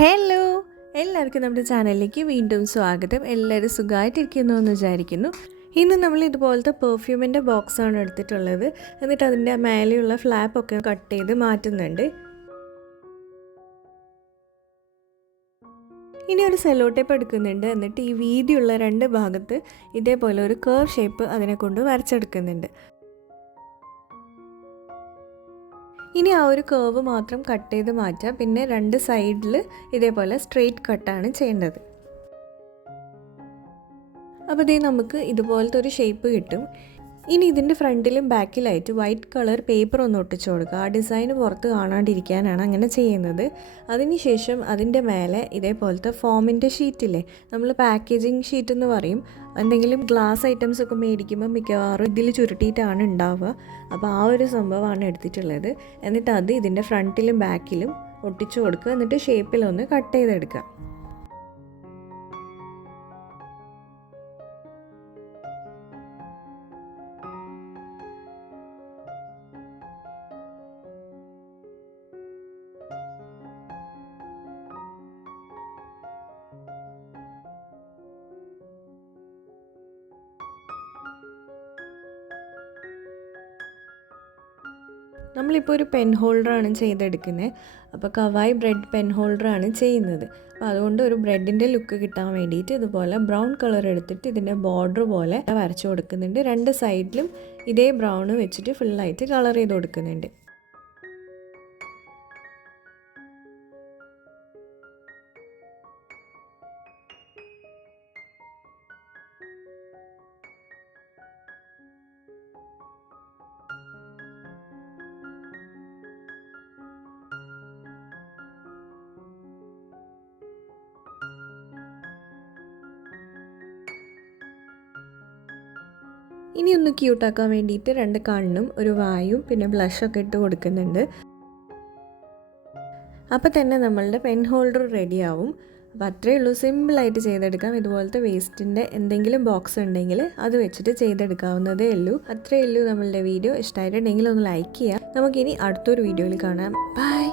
Hello, എല്ലാവർക്കും നമ്മുടെ ചാനലിലേക്ക് വീണ്ടും സ്വാഗതം. എല്ലാവരും സുഖമായിട്ടിരിക്കുന്നു എന്ന് വിചാരിക്കുന്നു. ഇന്ന് നമ്മൾ ഇതുപോലത്തെ പെർഫ്യൂമിൻ്റെ ബോക്സാണ് എടുത്തിട്ടുള്ളത്. എന്നിട്ട് അതിൻ്റെ മേലെയുള്ള ഫ്ലാപ്പൊക്കെ കട്ട് ചെയ്ത് മാറ്റുന്നുണ്ട്. ഇനി ഒരു സെല്ലോ ടേപ്പ് എടുക്കുന്നുണ്ട്. എന്നിട്ട് ഈ വീതിയുള്ള രണ്ട് ഭാഗത്ത് ഇതേപോലെ ഒരു കർവ് ഷേപ്പ് അതിനെ കൊണ്ട് വരച്ചെടുക്കുന്നുണ്ട്. ഇനി ആ ഒരു കർവ് മാത്രം കട്ട് ചെയ്ത് മാറ്റാം. പിന്നെ രണ്ട് സൈഡിൽ ഇതേപോലെ സ്ട്രെയിറ്റ് കട്ടാണ് ചെയ്യേണ്ടത്. അപ്പോൾ ഇതേ നമുക്ക് ഇതുപോലത്തെ ഒരു ഷേപ്പ് കിട്ടും. ഇനി ഇതിൻ്റെ ഫ്രണ്ടിലും ബാക്കിലായിട്ട് വൈറ്റ് കളർ പേപ്പർ ഒന്ന് ഒട്ടിച്ചു കൊടുക്കുക. ആ ഡിസൈൻ പുറത്ത് കാണാണ്ടിരിക്കാനാണ് അങ്ങനെ ചെയ്യുന്നത്. അതിനുശേഷം അതിൻ്റെ മേലെ ഇതേപോലത്തെ ഫോമിൻ്റെ ഷീറ്റില്ലേ, നമ്മൾ പാക്കേജിങ് ഷീറ്റ് എന്ന് പറയും. എന്തെങ്കിലും ഗ്ലാസ് ഐറ്റംസ് ഒക്കെ മേടിക്കുമ്പോൾ മിക്കവാറും ഇതിൽ ചുരുട്ടിയിട്ടാണ് ഉണ്ടാവുക. അപ്പോൾ ആ ഒരു സംഭവമാണ് എടുത്തിട്ടുള്ളത്. എന്നിട്ട് അത് ഇതിൻ്റെ ഫ്രണ്ടിലും ബാക്കിലും ഒട്ടിച്ചു കൊടുക്കുക. എന്നിട്ട് ഷേപ്പിലൊന്ന് കട്ട് ചെയ്തെടുക്കുക. നമ്മളിപ്പോൾ ഒരു പെൻ ഹോൾഡറാണ് ചെയ്തെടുക്കുന്നത്. അപ്പോൾ കവായ് ബ്രെഡ് പെൻ ഹോൾഡറാണ് ചെയ്യുന്നത്. അപ്പോൾ അതുകൊണ്ട് ഒരു ബ്രെഡിൻ്റെ ലുക്ക് കിട്ടാൻ വേണ്ടിയിട്ട് ഇതുപോലെ ബ്രൗൺ കളർ എടുത്തിട്ട് ഇതിൻ്റെ ബോർഡർ പോലെ വരച്ചു കൊടുക്കുന്നുണ്ട്. രണ്ട് സൈഡിലും ഇതേ ബ്രൗൺ വെച്ചിട്ട് ഫുള്ളായിട്ട് കളർ ചെയ്ത് കൊടുക്കുന്നുണ്ട്. ഇനി ഒന്ന് ക്യൂട്ടാക്കാൻ വേണ്ടിയിട്ട് രണ്ട് കണ്ണും ഒരു വായും പിന്നെ ബ്ലഷൊക്കെ ഇട്ട് കൊടുക്കുന്നുണ്ട്. അപ്പോൾ തന്നെ നമ്മളുടെ പെൻ ഹോൾഡർ റെഡിയാവും. അപ്പോൾ അത്രയേ ഉള്ളൂ, സിമ്പിളായിട്ട് ചെയ്തെടുക്കാം. ഇതുപോലത്തെ വേസ്റ്റിൻ്റെ എന്തെങ്കിലും ബോക്സ് ഉണ്ടെങ്കിൽ അത് വെച്ചിട്ട് ചെയ്തെടുക്കാവുന്നതേ ഉള്ളൂ. അത്രയേ ഉള്ളൂ നമ്മളുടെ വീഡിയോ. ഇഷ്ടമായിട്ടുണ്ടെങ്കിൽ ഒന്ന് ലൈക്ക് ചെയ്യുക. നമുക്കിനി അടുത്തൊരു വീഡിയോയിൽ കാണാം. ബൈ.